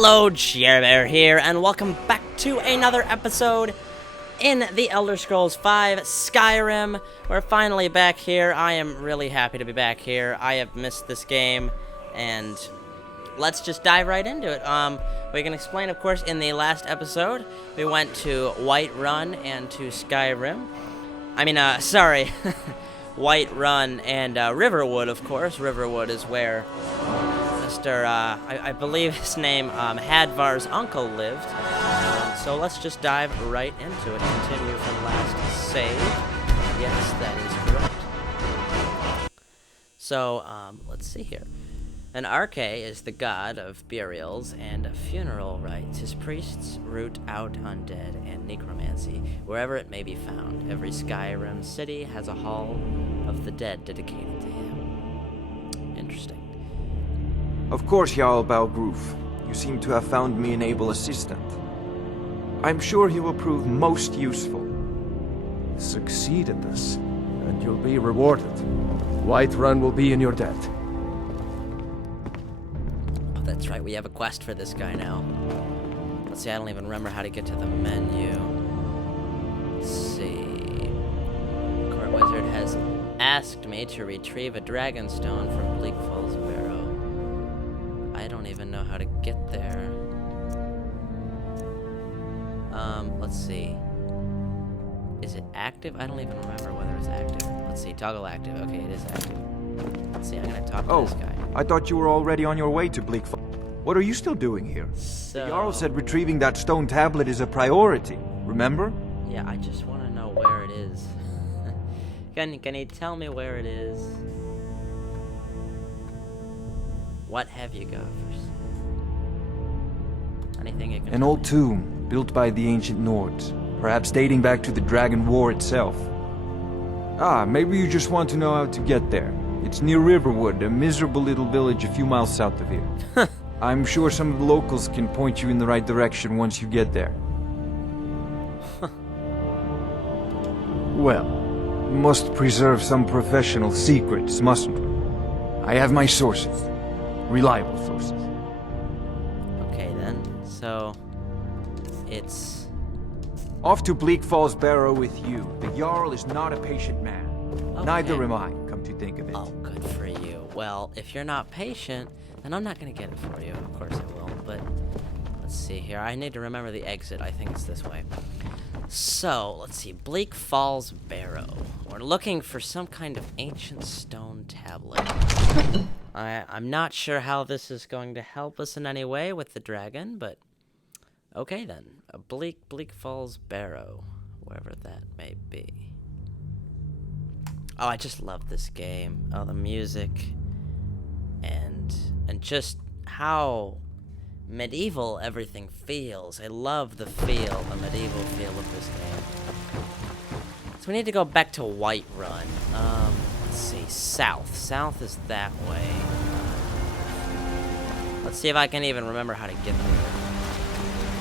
Hello, Bear here, and welcome back to another episode in the Elder Scrolls V Skyrim. We're finally back here. I am really happy to be back here. I have missed this game, and let's just dive right into it. We can explain, of course, in the last episode, we went to Whiterun and to Skyrim. Whiterun and Riverwood, of course. Riverwood is where I believe his name, Hadvar's uncle lived. So let's just dive right into it. Continue from last save. Yes, that is correct. So, let's see here. An Arche is the god of burials and funeral rites. His priests root out undead and necromancy wherever it may be found. Every Skyrim city has a hall of the dead dedicated to him. Interesting. Of course, Jarl Balgroof. You seem to have found me an able assistant. I'm sure he will prove most useful. Succeed in this, and you'll be rewarded. Whiterun will be in your debt. Oh, that's right, we have a quest for this guy now. Let's see, I don't even remember how to get to the menu. Let's see. Court Wizard has asked me to retrieve a dragonstone from Bleak Barrow. I don't even know how to get there. Let's see. Is it active? I don't even remember whether it's active. Let's see, toggle active. Okay, it is active. Let's see, I'm gonna talk to this guy. I thought you were already on your way to Bleak. What are you still doing here? So... The Jarl said retrieving that stone tablet is a priority, remember? Yeah, I just want to know where it is. Can you tell me where it is? What have you got first? Anything you can... An old tomb, built by the ancient Nords, perhaps dating back to the Dragon War itself. Ah, maybe you just want to know how to get there. It's near Riverwood, a miserable little village a few miles south of here. I'm sure some of the locals can point you in the right direction once you get there. Well, must preserve some professional secrets, mustn't we? I have my sources. Reliable sources. Okay then, so it's off to Bleak Barrow with you. The Jarl is not a patient man. okay. Neither am I, come to think of it. Oh, good for you. Well, if you're not patient, then I'm not gonna get it for you. Of course I will, but let's see here. I need to remember the exit. I think it's this way. So, let's see. Bleak Barrow. We're looking for some kind of ancient stone tablet. I'm not sure how this is going to help us in any way with the dragon, but okay then. Bleak Barrow, wherever that may be. Oh, I just love this game. Oh, the music and just how medieval everything feels. I love the medieval feel of this game. So we need to go back to Whiterun. Let's see, south. South is that way. Let's see if I can even remember how to get there.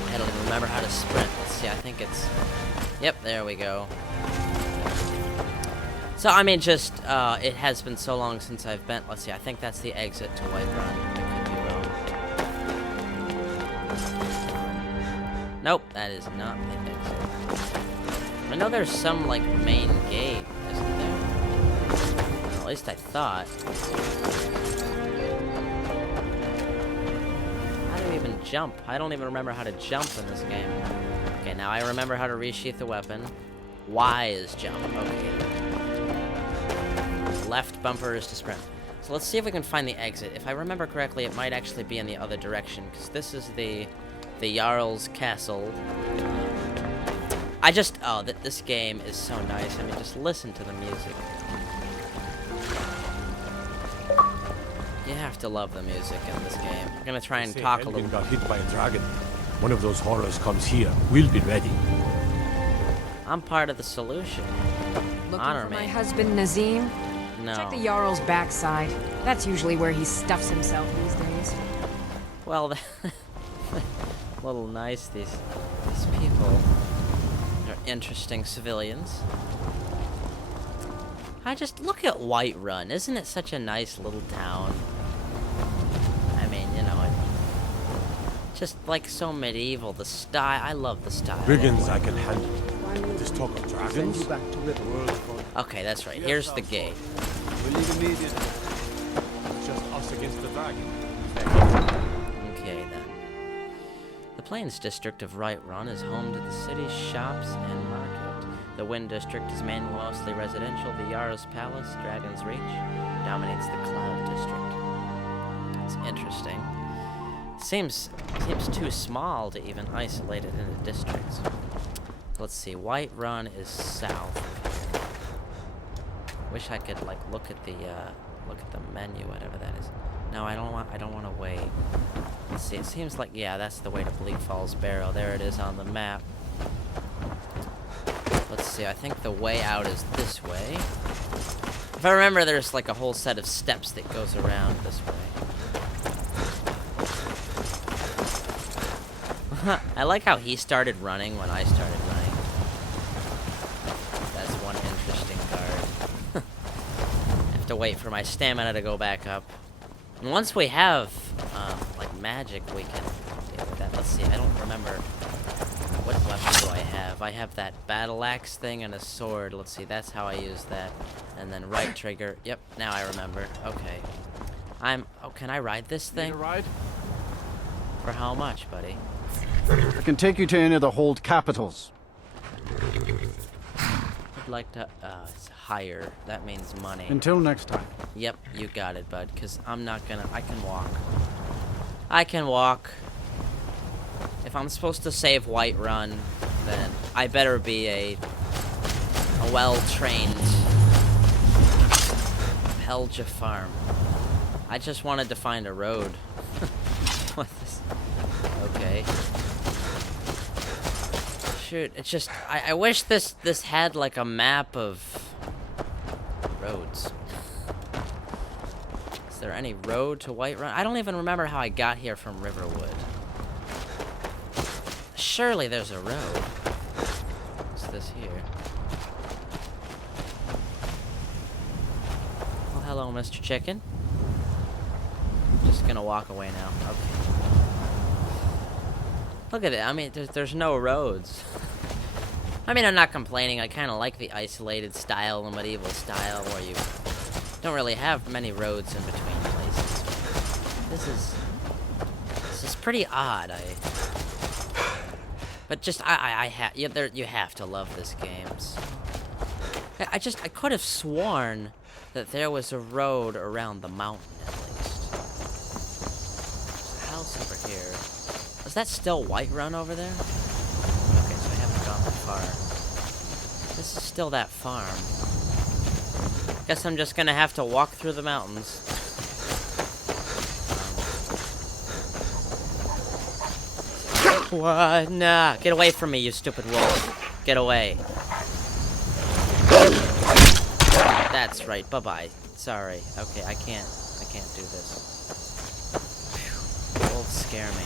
I don't even remember how to sprint. Let's see, I think it's... Yep, there we go. So, I mean, just, it has been so long since I've been... Let's see, I think that's the exit to Whiterun. I could be wrong. Nope, that is not the exit. I know there's some, like, main gate, isn't there? At least I thought. How do you even jump? I don't even remember how to jump in this game. Okay, now I remember how to resheath the weapon. Y is jump. Okay. Left bumper is to sprint. So let's see if we can find the exit. If I remember correctly, it might actually be in the other direction, because this is the Jarl's castle. This game is so nice. I mean, just listen to the music. You have to love the music in this game. I'm gonna try and talk a little. Got hit by a dragon. One of those horrors comes here. We'll be ready. I'm part of the solution. Looking Honor for me. my husband Nazim? No. Check the Jarl's backside. That's usually where he stuffs himself these days. Well, little nice, these people. They're interesting civilians. I just look at Whiterun. Isn't it such a nice little town? I mean, you know, Just like so medieval, the style. I love the style. Brigands I can handle. This talk of dragons? Okay, that's right. Here's the gate. We leave immediately. It's just us against the dragon. Okay, then. The Plains district of Run is home to the city's shops and market. The Wind district is mainly mostly residential. The Jarl's Palace, Dragon's Reach, dominates the Cloud district. It's interesting. Seems too small to even isolate it into districts. Let's see. Run is south. Wish I could like look at the menu, whatever that is. No, I don't want to wait. Let's see. It seems like, yeah, that's the way to Bleak Falls Barrow. There it is on the map. Let's see. I think the way out is this way. If I remember, there's like a whole set of steps that goes around this way. I like how he started running when I started running. That's one interesting guard. I have to wait for my stamina to go back up. And once we have, like, magic, we can deal with that. Let's see, I don't remember. What weapon do I have? I have that battle axe thing and a sword. Let's see, that's how I use that. And then right trigger. Yep, now I remember. Okay. Oh, can I ride this thing? Need a ride? For how much, buddy? I can take you to any of the hold capitals. I'd like to, it's higher. That means money. Until next time. Yep, you got it, bud, because I'm not gonna, I can walk. I can walk. If I'm supposed to save Run, then I better be a well-trained Helja farm. I just wanted to find a road. What is, okay. Shoot, it's just, I wish this had like a map of roads. Is there any road to Run? I don't even remember how I got here from Riverwood. Surely there's a road. What's this here? Well, hello, Mr. Chicken. Just gonna walk away now. Okay. Look at it. I mean, there's no roads. I mean, I'm not complaining. I kind of like the isolated style, the medieval style, where you don't really have many roads in between places. This is pretty odd. But just you have to love this game. So. I could have sworn that there was a road around the mountain at least. There's a house over here. Is that still Run over there? Okay, so I haven't gone that far. This is still that farm. Guess I'm just gonna have to walk through the mountains. What? Nah, get away from me, you stupid wolf. Get away. That's right, bye-bye. Sorry. Okay, I can't do this. Wolves scare me.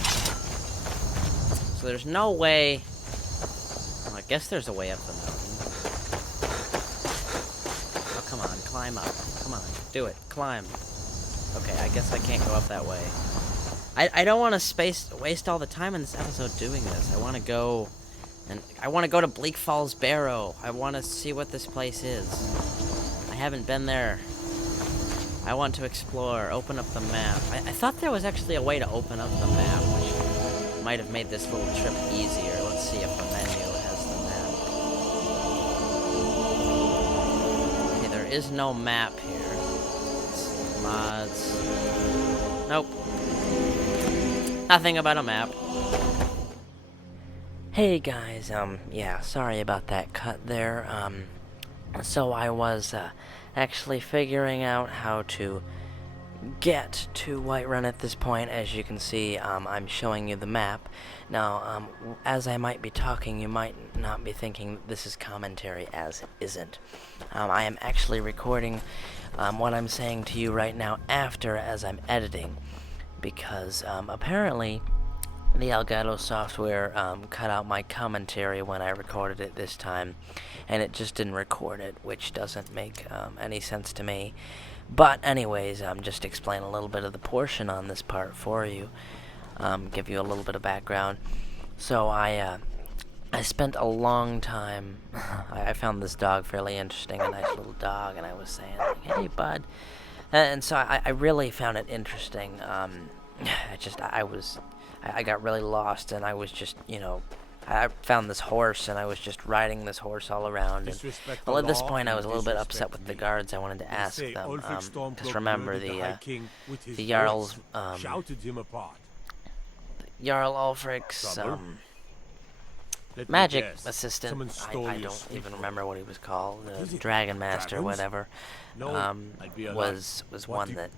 So there's no way... Well, I guess there's a way up the mountain. Oh, come on, climb up. Come on, do it. Climb. Okay, I guess I can't go up that way. I don't want to waste all the time in this episode doing this. I want to go to Bleak Falls Barrow. I want to see what this place is. I haven't been there. I want to explore, open up the map. I thought there was actually a way to open up the map, which might have made this little trip easier. Let's see if the menu has the map. Okay, there is no map here. Let's see, mods. Nope. Nothing about a map. Hey guys, yeah, sorry about that cut there. So I was, actually figuring out how to get to Run at this point. As you can see, I'm showing you the map. Now, as I might be talking, you might not be thinking this is commentary, as it isn't. I am actually recording what I'm saying to you right now as I'm editing, because apparently the Elgato software cut out my commentary when I recorded it this time, and it just didn't record it, which doesn't make any sense to me. But anyways, just explain a little bit of the portion on this part for you. give you a little bit of background. So I spent a long time. I found this dog fairly interesting, a nice little dog, and I was saying, like, "Hey, bud," and so I really found it interesting. I got really lost, and I was just, I found this horse, and I was just riding this horse all around. And, well, at this point, I was a little bit upset with the guards. I wanted to ask them, because remember the Jarl's, Jarl Ulfric's, magic assistant, I don't even remember what he was called, the Dragon Master, whatever, was one that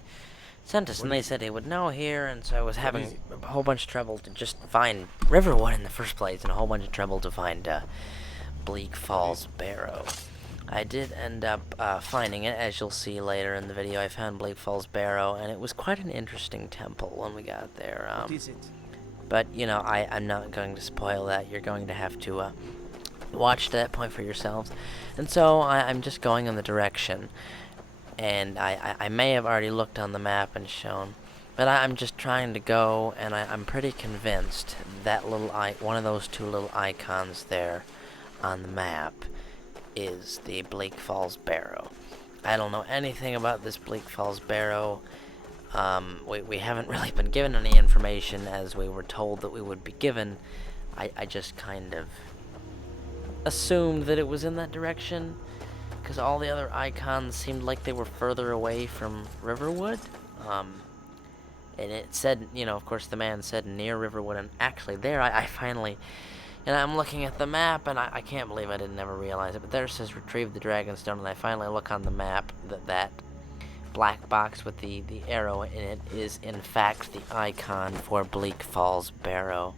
sent us, and they said he would know here, and so I was having a whole bunch of trouble to just find Riverwood in the first place, and a whole bunch of trouble to find Bleak Falls Barrow. I did end up finding it, as you'll see later in the video. I found Bleak Falls Barrow, and it was quite an interesting temple when we got there. What is it? But, I'm not going to spoil that. You're going to have to watch that point for yourselves. And so I'm just going in the direction. And I may have already looked on the map and shown. But I'm just trying to go, and I'm pretty convinced that one of those two little icons there on the map is the Bleak Falls Barrow. I don't know anything about this Bleak Falls Barrow. We haven't really been given any information as we were told that we would be given. I just kind of assumed that it was in that direction, because all the other icons seemed like they were further away from Riverwood. And it said, of course the man said near Riverwood, and actually there I finally, I'm looking at the map, and I can't believe I didn't ever realize it, but there it says retrieve the dragonstone, and I finally look on the map that black box with the arrow in it is in fact the icon for Bleak Falls Barrow.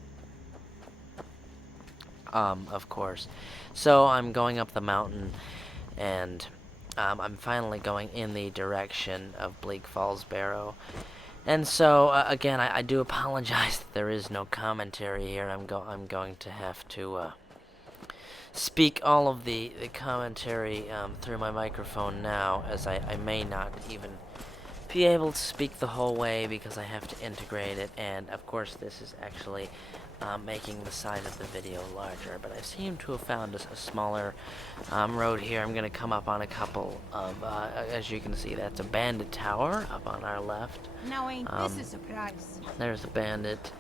Of course. So I'm going up the mountain, and I'm finally going in the direction of Bleak Falls Barrow. And so again, I do apologize that there is no commentary here. I'm going to have to speak all of the commentary through my microphone now, as I may not even be able to speak the whole way because I have to integrate it, and of course this is actually making the size of the video larger, but I seem to have found a smaller road here. I'm going to come up on a couple of, as you can see, that's a bandit tower up on our left. Now ain't this a surprise? There's a bandit.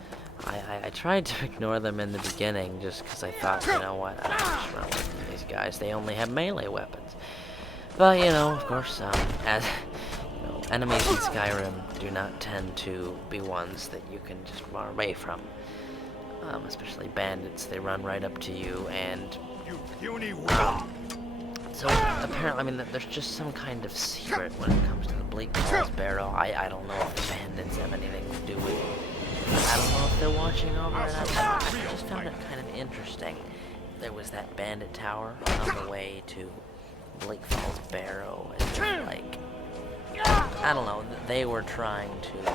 I tried to ignore them in the beginning just because I thought, you know what, I'm just run away from these guys. They only have melee weapons. But, of course, as enemies in Skyrim do not tend to be ones that you can just run away from. Especially bandits, they run right up to you, and so apparently, there's just some kind of secret when it comes to the Bleak Falls Barrow. I don't know if the bandits have anything to do with it. I don't know if they're watching over it. I just found it kind of interesting. There was that bandit tower on the way to Bleak Falls Barrow, and like, I don't know, they were trying to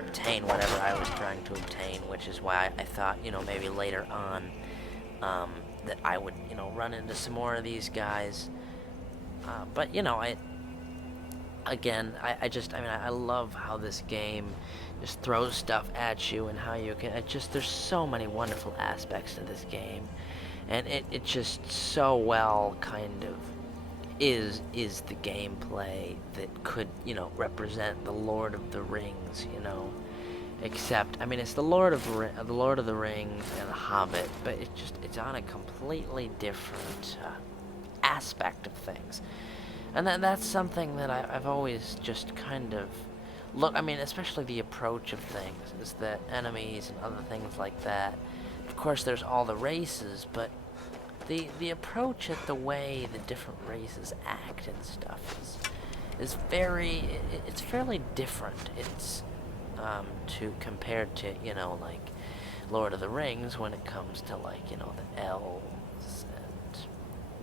obtain whatever I was trying to obtain, which is why I thought, maybe later on that I would, run into some more of these guys. But, I love how this game just throws stuff at you, and how you can, there's so many wonderful aspects to this game, and it just so well kind of is the gameplay that could, represent the Lord of the Rings, except, it's the Lord of the Rings and The Hobbit, but it's on a completely different aspect of things, and that's something that I've always just kind of especially the approach of things, is that enemies and other things like that, of course there's all the races, but the approach at the way the different races act and stuff is it's fairly different. It's compared to, like Lord of the Rings, when it comes to, like, the elves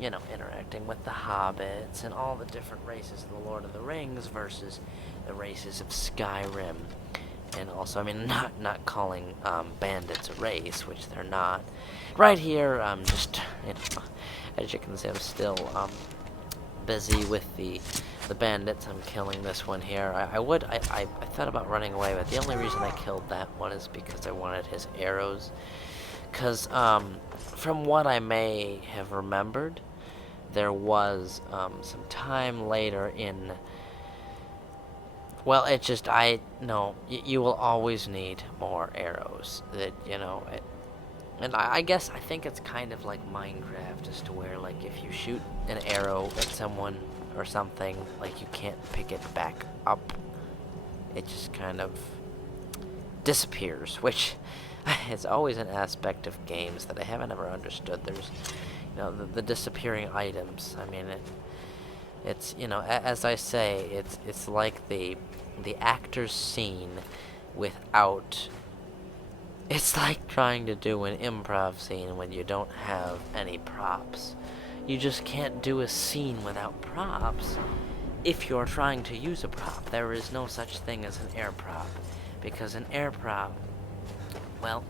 and, interacting with the hobbits and all the different races of the Lord of the Rings versus the races of Skyrim. And also, not calling bandits a race, which they're not. Right here, just, as you can see, I'm still busy with the the bandits. I'm killing this one here. I thought about running away, but the only reason I killed that one is because I wanted his arrows. Because, from what I may have remembered, there was, some time later in... Well, it just, no, you will always need more arrows. That, you know, and I guess, I think it's kind of like Minecraft, as to where, like, if you shoot an arrow at someone or something, like, you can't pick it back up. It just kind of disappears, which is always an aspect of games that I haven't ever understood. There's, you know, the disappearing items. I mean, it's, you know, as I say, it's like the actor's scene without... It's like trying to do an improv scene when you don't have any props. You just can't do a scene without props if you're trying to use a prop. There is no such thing as an air prop, because an air prop, well,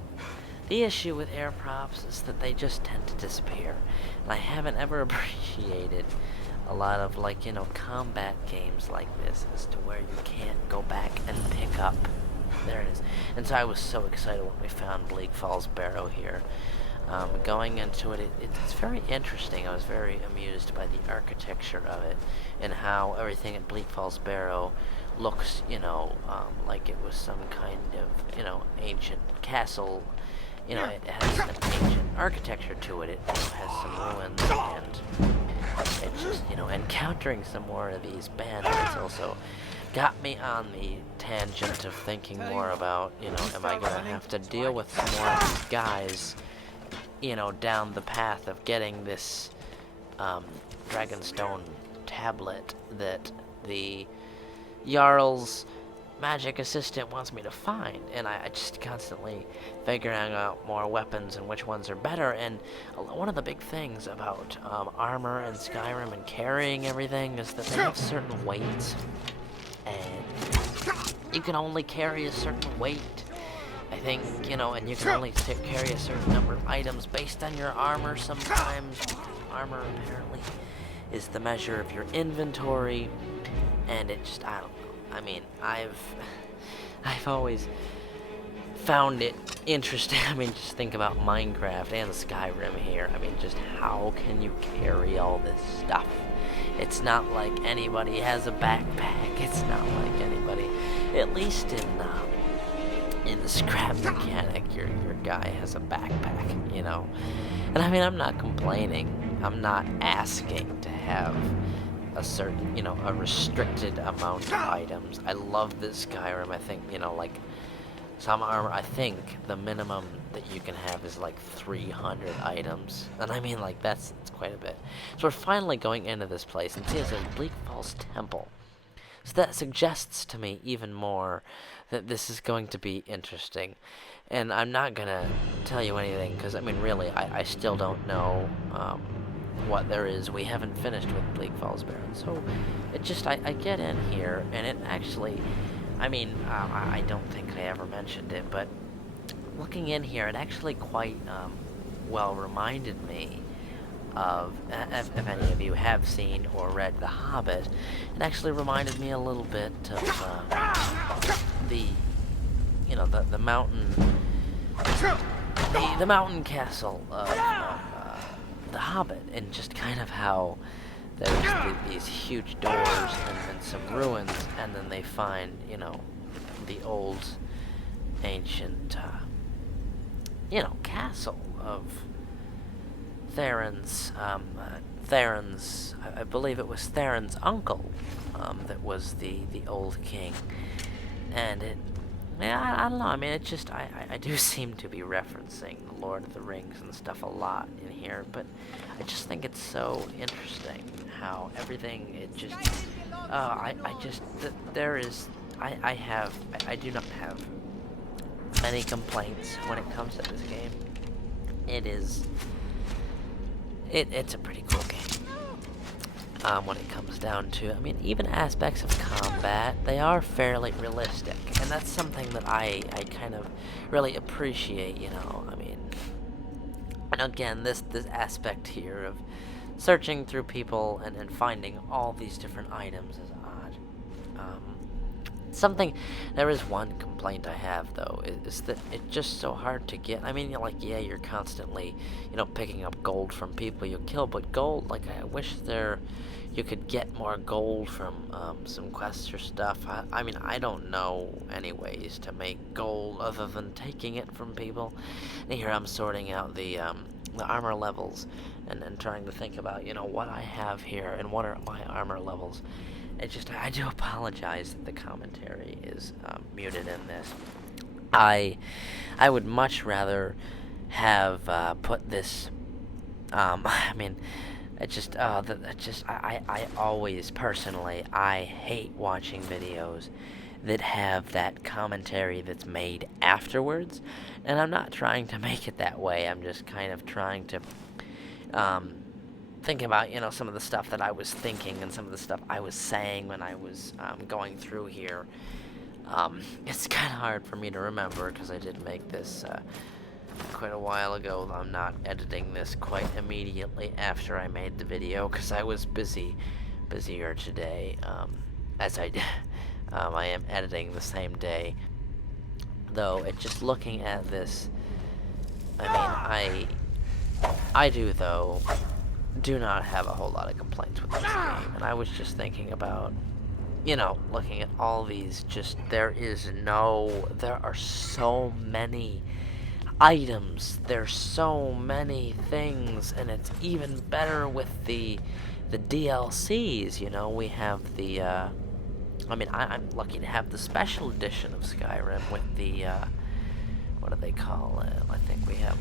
the issue with air props is that they just tend to disappear. And I haven't ever appreciated a lot of, like, you know, combat games like this, as to where you can't go back and pick up. There it is. And so I was so excited when we found Bleak Falls Barrow here. Going into it, it's very interesting. I was very amused by the architecture of it, and how everything at Bleak Falls Barrow looks, you know, like it was some kind of, you know, ancient castle. You know, it has an ancient architecture to it. It, you know, has some ruins, and it's just, you know, encountering some more of these bandits also got me on the tangent of thinking more about, you know, am I gonna have to deal with some more of these guys, you know, down the path of getting this dragonstone tablet that the Jarl's magic assistant wants me to find, and I just constantly figuring out more weapons and which ones are better. And one of the big things about armor and Skyrim and carrying everything is that they have certain weights, and you can only carry a certain weight, I think, you know, and you can only carry a certain number of items based on your armor. Sometimes armor apparently is the measure of your inventory, and it just, I don't know. I mean, I've always found it interesting. I mean, just think about Minecraft and Skyrim here. I mean, just how can you carry all this stuff? It's not like anybody has a backpack. It's not like anybody, at least in the scrap mechanic, your guy has a backpack, you know. And I mean, I'm not complaining. I'm not asking to have a certain, you know, a restricted amount of items. I love this Skyrim. I think, you know, like, some armor, I think the minimum that you can have is like 300 items. And I mean, like, that's quite a bit. So we're finally going into this place, and see, it says Bleak Falls Temple. So that suggests to me even more that this is going to be interesting. And I'm not gonna tell you anything, because, I mean, really, I still don't know, what there is. We haven't finished with Bleak Falls Barrow. So it just, I get in here, and it actually, I mean, I don't think I ever mentioned it, but looking in here, it actually quite well reminded me of, if any of you have seen or read The Hobbit, it actually reminded me a little bit of the, you know, the mountain, the mountain castle of The Hobbit, and just kind of how there's these huge doors and some ruins, and then they find, you know, the old ancient, you know, castle of Theron's, I believe it was Theron's uncle, that was the old king. And it, yeah, I don't know, I mean, it just, I do seem to be referencing the Lord of the Rings and stuff a lot in here, but I just think it's so interesting how everything, it just, I do not have many complaints when it comes to this game. It's a pretty cool game. When it comes down to, I mean, even aspects of combat, they are fairly realistic, and that's something that I kind of really appreciate, you know. I mean, and again, this aspect here of searching through people and finding all these different items is odd. There is one complaint I have, though, is that it's just so hard to get. I mean, yeah, you're constantly, picking up gold from people you kill, but gold, I wish you could get more gold from some quests or stuff. I mean, I don't know any ways to make gold other than taking it from people. And here I'm sorting out the armor levels and trying to think about, what I have here and what are my armor levels. I do apologize that the commentary is muted in this. I would much rather have put this. I mean, I always personally I hate watching videos that have that commentary that's made afterwards, and I'm not trying to make it that way. I'm just kind of trying to think about, some of the stuff that I was thinking and some of the stuff I was saying when I was going through here. It's kind of hard for me to remember because I did make this quite a while ago. I'm not editing this quite immediately after I made the video because I was busier today. As I am editing the same day. Though, just looking at this, I mean, I do not have a whole lot of complaints with this game, and I was just thinking about, looking at all these, there are so many items, there's so many things, and it's even better with the DLCs, we have the, I'm lucky to have the special edition of Skyrim with the, what do they call it? I think we have,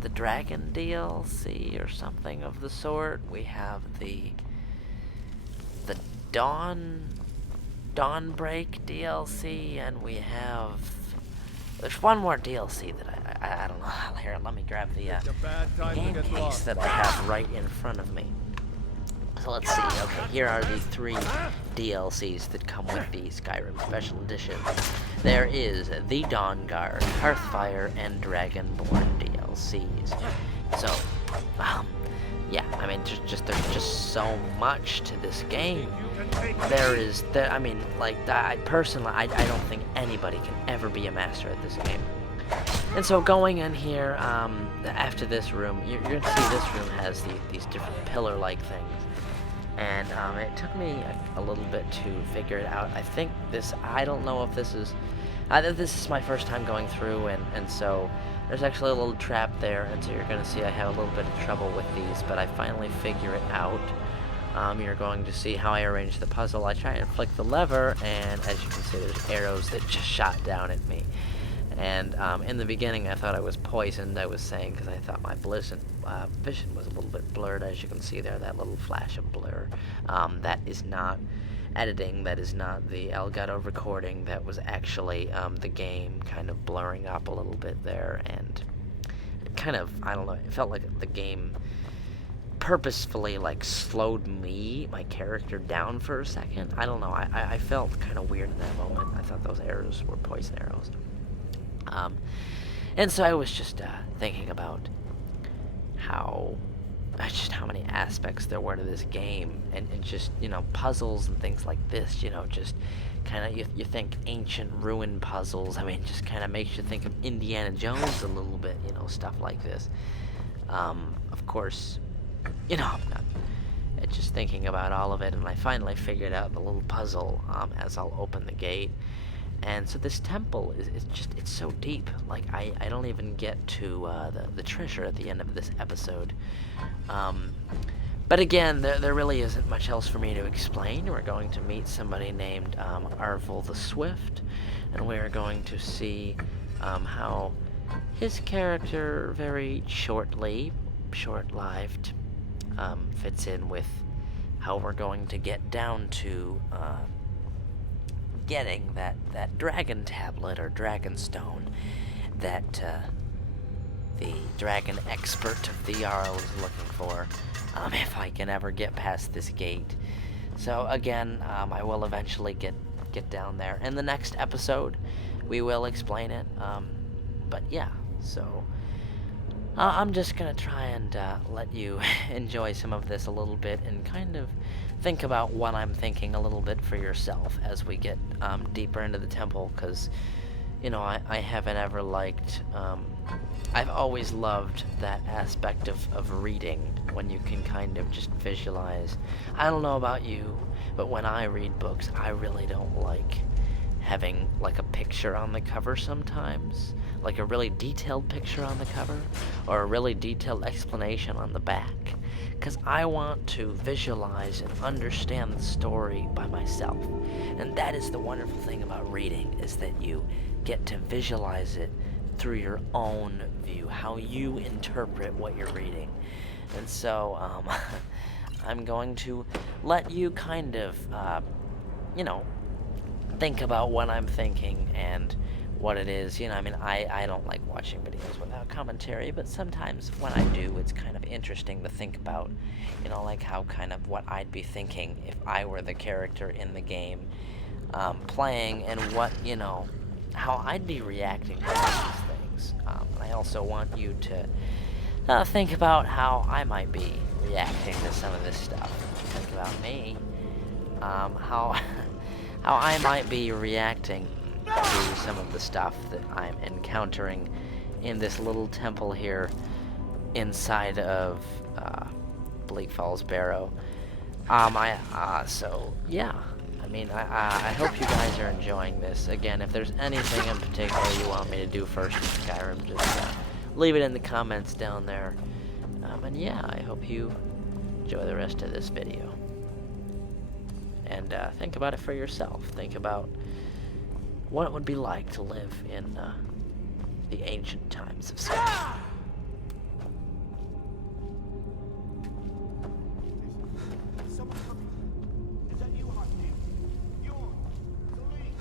the dragon DLC or something of the sort. We have the Dawnbreak DLC, and there's one more DLC that I don't know. Here, let me grab the game case that I have right in front of me. So let's see. Okay, here are the 3 DLCs that come with the Skyrim Special Edition. There is the Dawnguard, Hearthfire, and Dragonborn DLCs. So, yeah, there's just so much to this game. I personally, I don't think anybody can ever be a master at this game. And so going in here, after this room, you're going to see this room has these different pillar-like things. And it took me a little bit to figure it out. I don't know if this is my first time going through, and so there's actually a little trap there, and so you're going to see I have a little bit of trouble with these, but I finally figure it out. You're going to see how I arrange the puzzle. I try and flick the lever, and as you can see, there's arrows that just shot down at me. And in the beginning, I thought I was poisoned, I was saying, because I thought my vision was a little bit blurred, as you can see there, that little flash of blur. That is not editing, that is not the Elgato recording, that was actually the game kind of blurring up a little bit there, and it kind of, I don't know, it felt like the game purposefully slowed my character down for a second. I don't know, I felt kind of weird in that moment. I thought those arrows were poison arrows. And so I was just thinking about how many aspects there were to this game, and just, puzzles and things like this, just kind of, you think ancient ruin puzzles. Just kind of makes you think of Indiana Jones a little bit, stuff like this. Of course, I'm not just thinking about all of it, and I finally figured out the little puzzle as I'll open the gate. And so this temple it's so deep. I don't even get to the treasure at the end of this episode. But again, there really isn't much else for me to explain. We're going to meet somebody named Arvel the Swift, and we're going to see how his character, very short-lived, fits in with how we're going to get down to getting that dragon tablet or dragonstone that the dragon expert of the Jarl is looking for, if I can ever get past this gate. So again, I will eventually get down there. In the next episode, we will explain it. But yeah, so I'm just gonna try and let you enjoy some of this a little bit and kind of think about what I'm thinking a little bit for yourself as we get deeper into the temple, because, you know, I haven't ever liked, I've always loved that aspect of reading, when you can kind of just visualize. I don't know about you, but when I read books, I really don't like having like a picture on the cover sometimes, like a really detailed picture on the cover, or a really detailed explanation on the back, because I want to visualize and understand the story by myself. And that is the wonderful thing about reading, is that you get to visualize it through your own view, how you interpret what you're reading. And so I'm going to let you kind of you know, think about what I'm thinking and what it is. You know, I mean, I don't like watching videos without commentary, but sometimes when I do, it's kind of interesting to think about, you know, like how kind of what I'd be thinking if I were the character in the game playing, and what, you know, how I'd be reacting to these things. I also want you to think about how I might be reacting to some of this stuff. Think about me, how I might be reacting to some of the stuff that I'm encountering in this little temple here inside of Bleak Falls Barrow. So yeah, I mean, I hope you guys are enjoying this. Again, if there's anything in particular you want me to do first in Skyrim, just leave it in the comments down there. And yeah, I hope you enjoy the rest of this video. And think about it for yourself. Think about what it would be like to live in the ancient times of Skyrim. Someone coming. Is that you, Hotname? You're Bleak.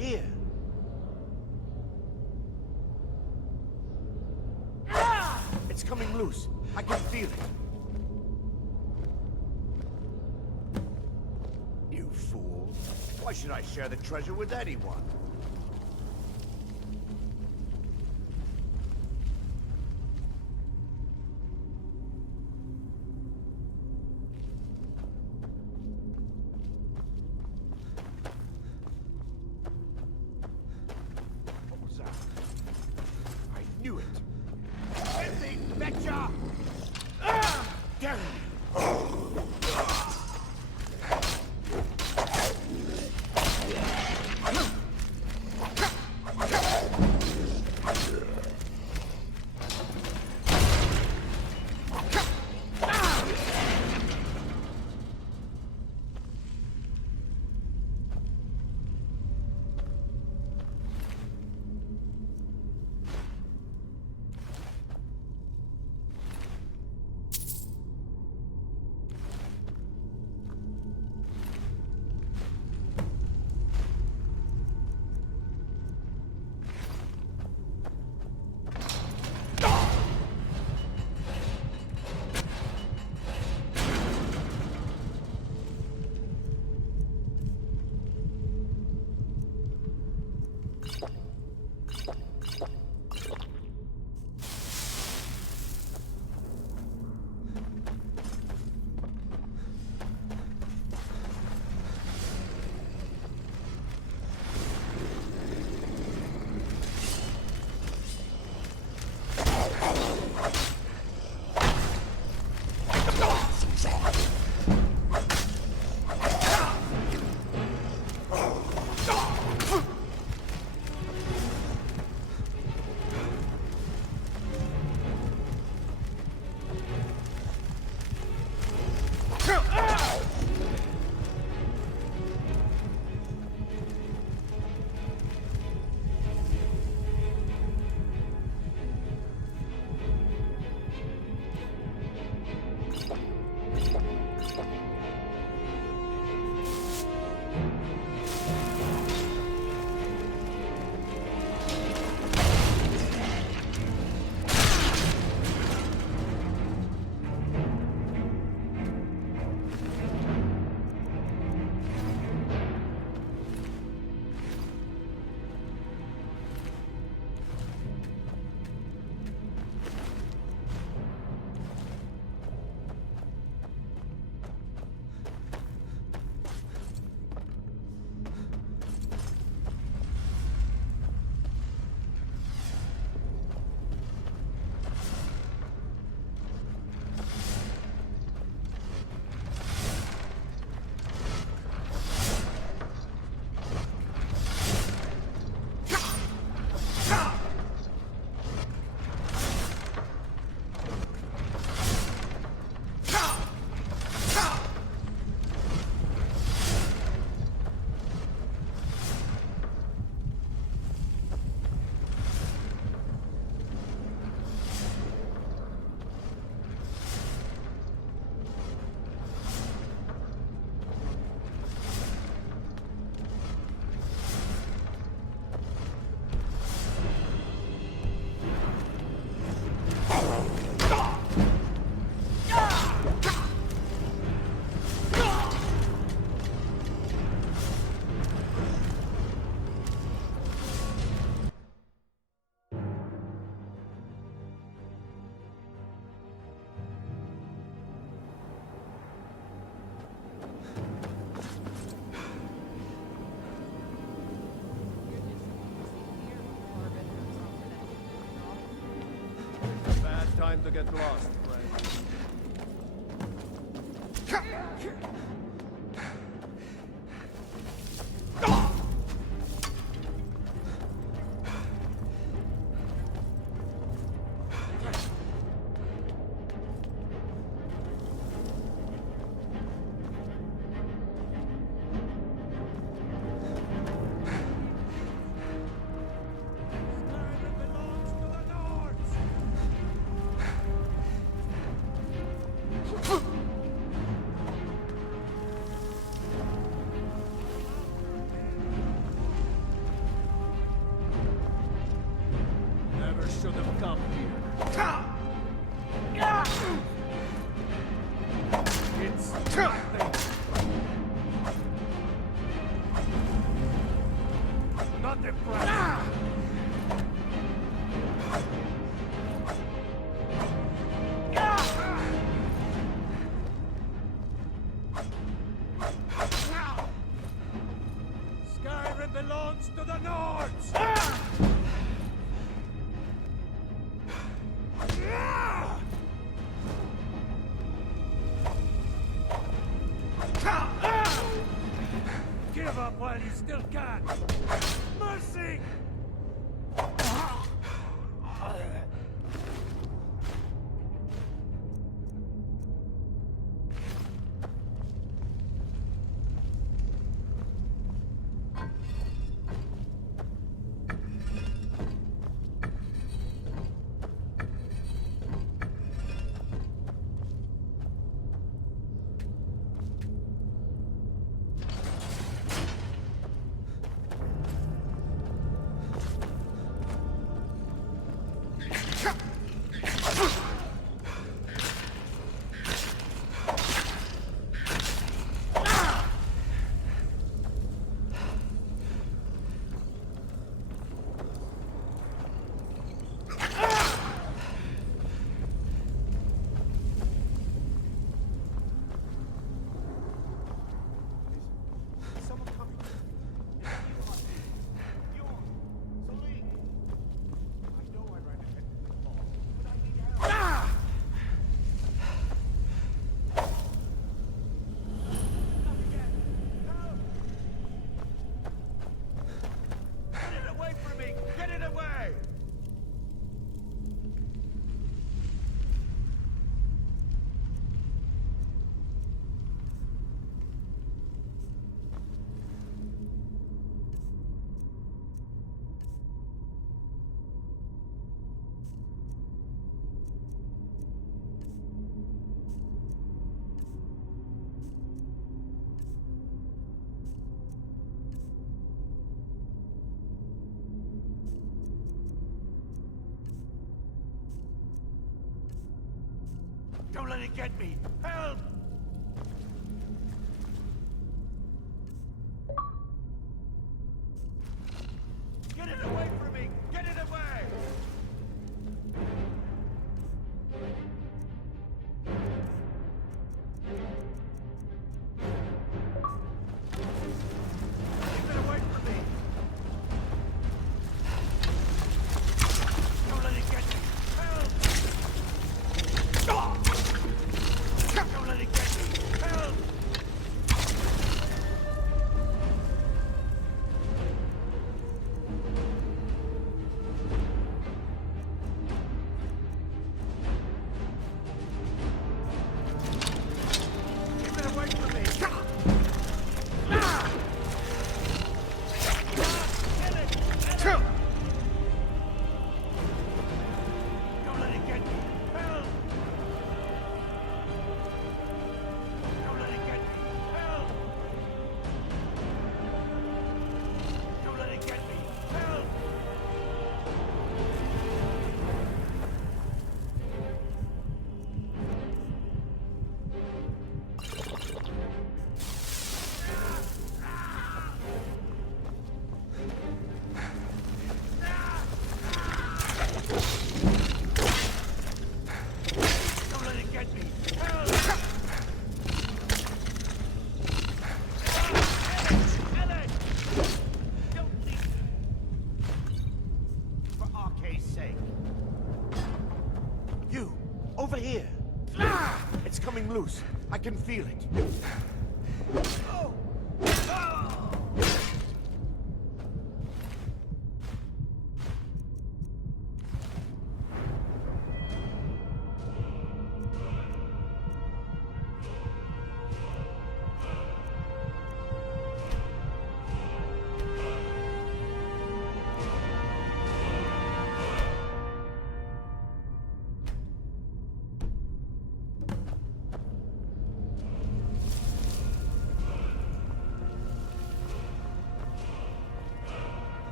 here. It's coming loose. I can feel it. You fool. Why should I share the treasure with anyone? What was that? I knew it. Everything, betcha! Ah! Damn it! Time to get lost, friend. It's nothing. Not impressed. Skyrim belongs to the Nords! Give up while you still can! Mercy! Don't let it get me! Help! Get it away from me! Get it away! Get it away from me! Don't let it get me! Help! Don't let it get me! Help! Keep it away from me! Get it! Don't let it get me! Help! Don't let it get me! Help! Don't let it get me! Help! Don't let it get me! Help! Ellen! Don't leave me! For Arcade's sake. You! Over here! It's coming loose. I can feel it. Oh! Oh!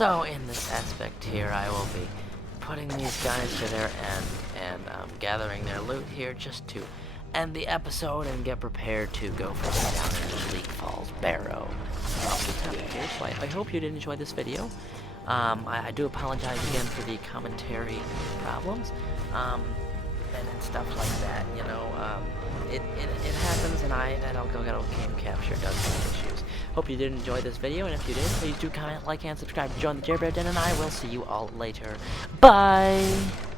So in this aspect here, I will be putting these guys to their end and gathering their loot here just to end the episode and get prepared to go further down into Bleak Falls Barrow. So I hope you did enjoy this video. I do apologize again for the commentary problems and stuff like that. You know, it happens, and Algogetto Game Capture does have issues. Hope you did enjoy this video, and if you did, please do comment, like, and subscribe to join the Jailbird Den, and I will see you all later. Bye!